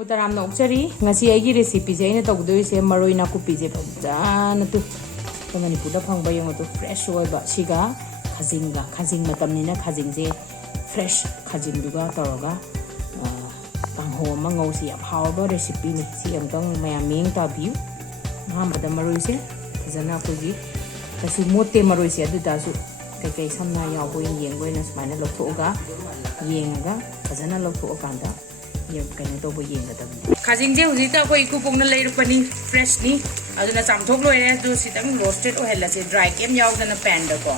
Taram no chari ngasi aigi recipe je ina tawdoi se maroi na kupi je fajana tu Manipuri da phangba yung to fresh oiba siga khajing matam ni na khajing je fresh khajing duga toroga kanghou ma ngau si yam hawba recipe ni si amtang mayam ming ta biu hamada maroi se fajana ko ji kasu mote maroi se adu da su kai samna yaw ko yeng go na smaina lokhoga yenga fajana lokhoga kanda ये कहने तो वो ये मतलब खाजिंग जे हुजी ता कोई कुपोंग न ले रुपनी फ्रेश नी अदुना चामथोक लोय रे दु सितंग रोस्टेड ओ हेला से ड्राई केम याव दना पैन द को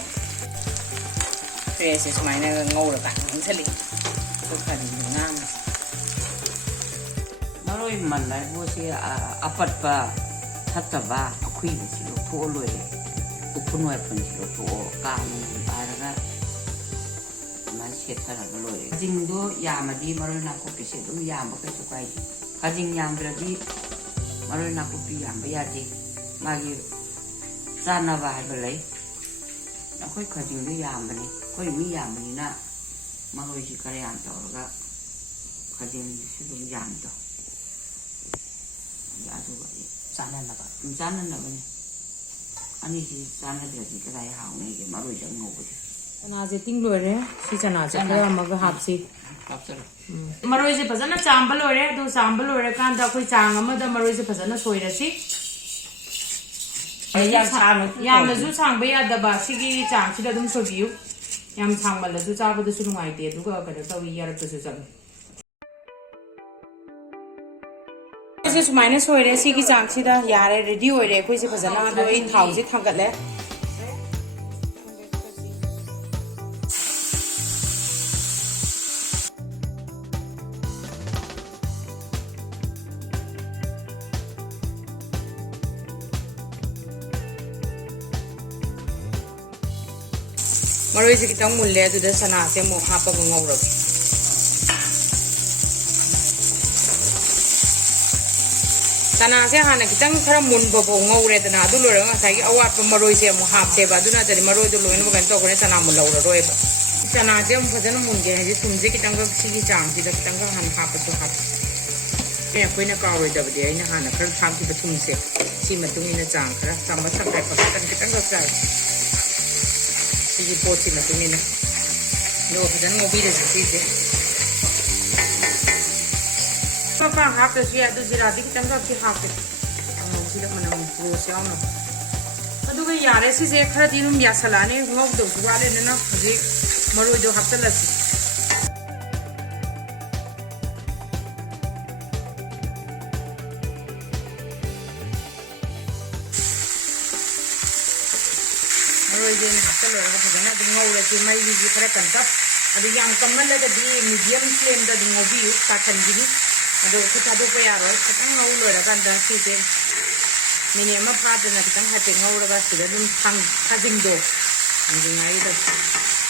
फ्रेश इस माइने ngau र का छली तो खाजिंग नाम मरोय मन लाइ वो से अपट बा थत बा अखुई बि सिलो थो लोय उखुनोय फन सिलो थो का न बारगा सेटरा लोय जिंदो यामदी मरोय ना कोपी से दु याम के सुकाई खजिंग याम ब्रदी मरोय ना कोपी याम यादे मागी जाना बा है बलै अखोय खजिंग दु याम बने कोई मी याम बनी ना मरोय जी करे याम तौरगा खजिंग से दु याम तो यादो बे जाना ना बने अनि जी जाना द्रदी कदाय हाउने के मरोय जंग ngou चना जे तिंग लोरे सी चना जे खरा मग हापसी मरोय जे फजना चांबल लोरे दो चांबल लोरे कान दा कोई चांग अम दा मरोय जे फजना सोइरसी याम लजु चांग बे याद बा सिगी चांग सिदा दुम सोबियु याम चांग बल लजु चाबो दसु नुंगाइते दुगा कदा तवी यारक दसु जब जे सुमाइने सोइरे सिगी चांग सिदा यारे रेडी होइरे कोइ जे फजना दो इ थाउ जे थांगतले मरोई से कितंग मुल्ले दुदा सना से मो हापा ngau सना से हाना कितंग खरा मुन बबो ngau रे तना अदु लोर ngasai gi awat pa maroi se mo hap de ba duna tari maroi do loin ba kan to kore सना मुल लौर रोय बा सना से हम फजन मुन ge ji tum je कितंग ga sigi chang si da कितंग ga han hap to hap ए कोइ न काव रोय da बदे ai na हाना खर tham ki tum se si matung ina chang khara sama sak kai pa kan कितंग ga sai पोट से मतुंगी ना नो फजन मोबी दे सकती है पापा हाफ तो सिया तो जिरादी की तंगा की हाफ है सिदा मनम रोस याव ना अदुगा यारे सिजे खरा दिनुम या सलाने ngau do वाले ना हजे मरो जो हाफ चलसी रोइदेन हफ्ता लोग फजना दुंगौ रसी मई जी खरा कंटप अदु याम कमल लगदी मीडियम फ्लेम दा दुंगौ बियु पाखन गिनी अदु खता दो पे यारो खतंग ngau लोरा कंदा सिते मिनिमम पाद ना खतंग हाते ngau रगा सिदा दुम थांग खाजिंग दो अंगिंगाई दा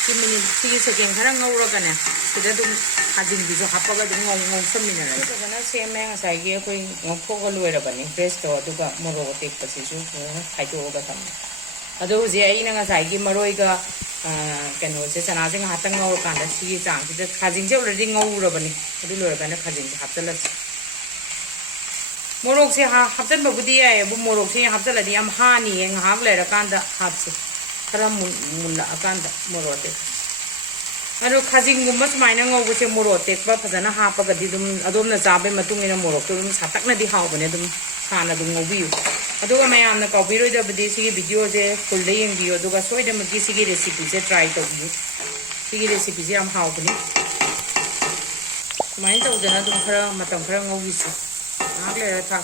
कि मिनिट 3 सेकंड खरा ngau रगा ने सिदा दुम खाजिंग बिजो हापगा दुम ngौ समिना रे फजना सेमे ngasai gi koi ngopko लोरा बनी फ्रेश तो अदुगा मरो टेक पसिसु खाइतो गा तम अदो जे आई ना ngasai gi maroi ga keno se chana se hatang ngau kan da si chang si khajing je already ngau ro bani adu lor kan khajing hapchala morok se hapchan ba budi ai bu morok se hapchala di am ha ni ngak le ra kan da hapse kara mun la kan da morote adu khajing gum mas mai na ngau bu se morote ba phajana ha pa ga di dum adom na jabe matung ina morok dum satak na di haw bane dum khana dum ngau biu अदुगा मयाम ना copy रोय दबदी सिगी video जे full दे young बियो अदुगा सोय दम की सिगी recipe जे try तो बियो सिगी recipe जे हम how बनी mine तो दना दुम खरा मतम खरा ngौगी सु नागले था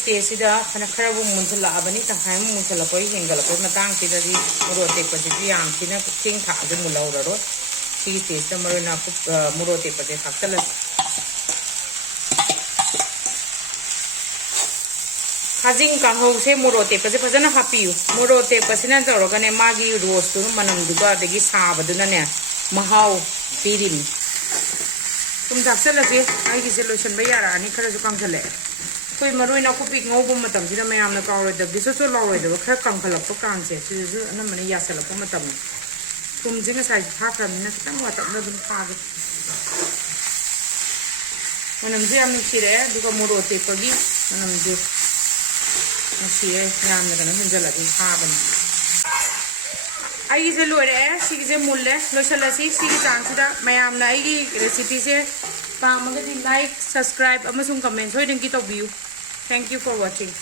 स्टेसिदा खना खरा बु मुनसला बनी ता हाय मुनसला कोई हेंगल कोई मतंग सिदा दी मुरोते पजे याम सिना थिंग था जे मुलाउ रो सिगी स्टेस त मरो ना मुरोते पजे थाकल Khajing Kanghou se morote pase fajana hapiu morote pasina toroga ne magi roast tu manam duga degi sabaduna ne mahau pirim tum daksala se ai gi solution ba yara ani khara ju kang chale koi maroi na ko pik ngau bum matam sida mayam na kaw da biso so law da khara kang khalak to kan se su anam mane ya sala ko matam tum jinga sai tha kram na tang wa tam na dum pha ge ꯃꯅꯝꯁꯨ ꯌꯥꯝ ꯅꯨꯡꯁꯤꯔꯦ ꯑꯗꯨꯒ ꯃꯣꯔꯣꯛ ꯑꯇꯦꯛꯄꯒꯤ ꯃꯅꯝꯁꯨ ꯅꯨꯡꯁꯤꯔꯦ ꯌꯥꯝꯅ ꯀꯩꯅꯣ ꯍꯦꯟꯖꯜꯂꯗꯤ ꯍꯥꯕꯅꯤ ꯑꯩꯒꯤꯁꯦ ꯂꯣꯏꯔꯛꯑꯦ ꯁꯤꯒꯤꯁꯦ ꯃꯨꯜꯂꯦ ꯂꯣꯏꯁꯤꯜꯂꯁꯤ ꯁꯤꯒꯤ ꯆꯥꯡꯁꯤꯗ ꯃꯌꯥꯝꯅ ꯑꯩꯒꯤ ꯔꯦꯁꯤꯄꯤꯁꯦ ꯄꯥꯝꯃꯒꯗꯤ ꯂꯥꯏꯛ ꯁꯕꯁꯀ꯭ꯔꯥꯏꯕ ꯑꯃꯁꯨꯡ ꯀꯃꯦꯟ ꯁꯣꯏꯗꯅꯀꯤ ꯇꯧꯕꯤꯌꯨ ꯊꯦꯡꯛ ꯌꯨ ꯐꯣꯔ ꯋꯥꯆꯤꯡ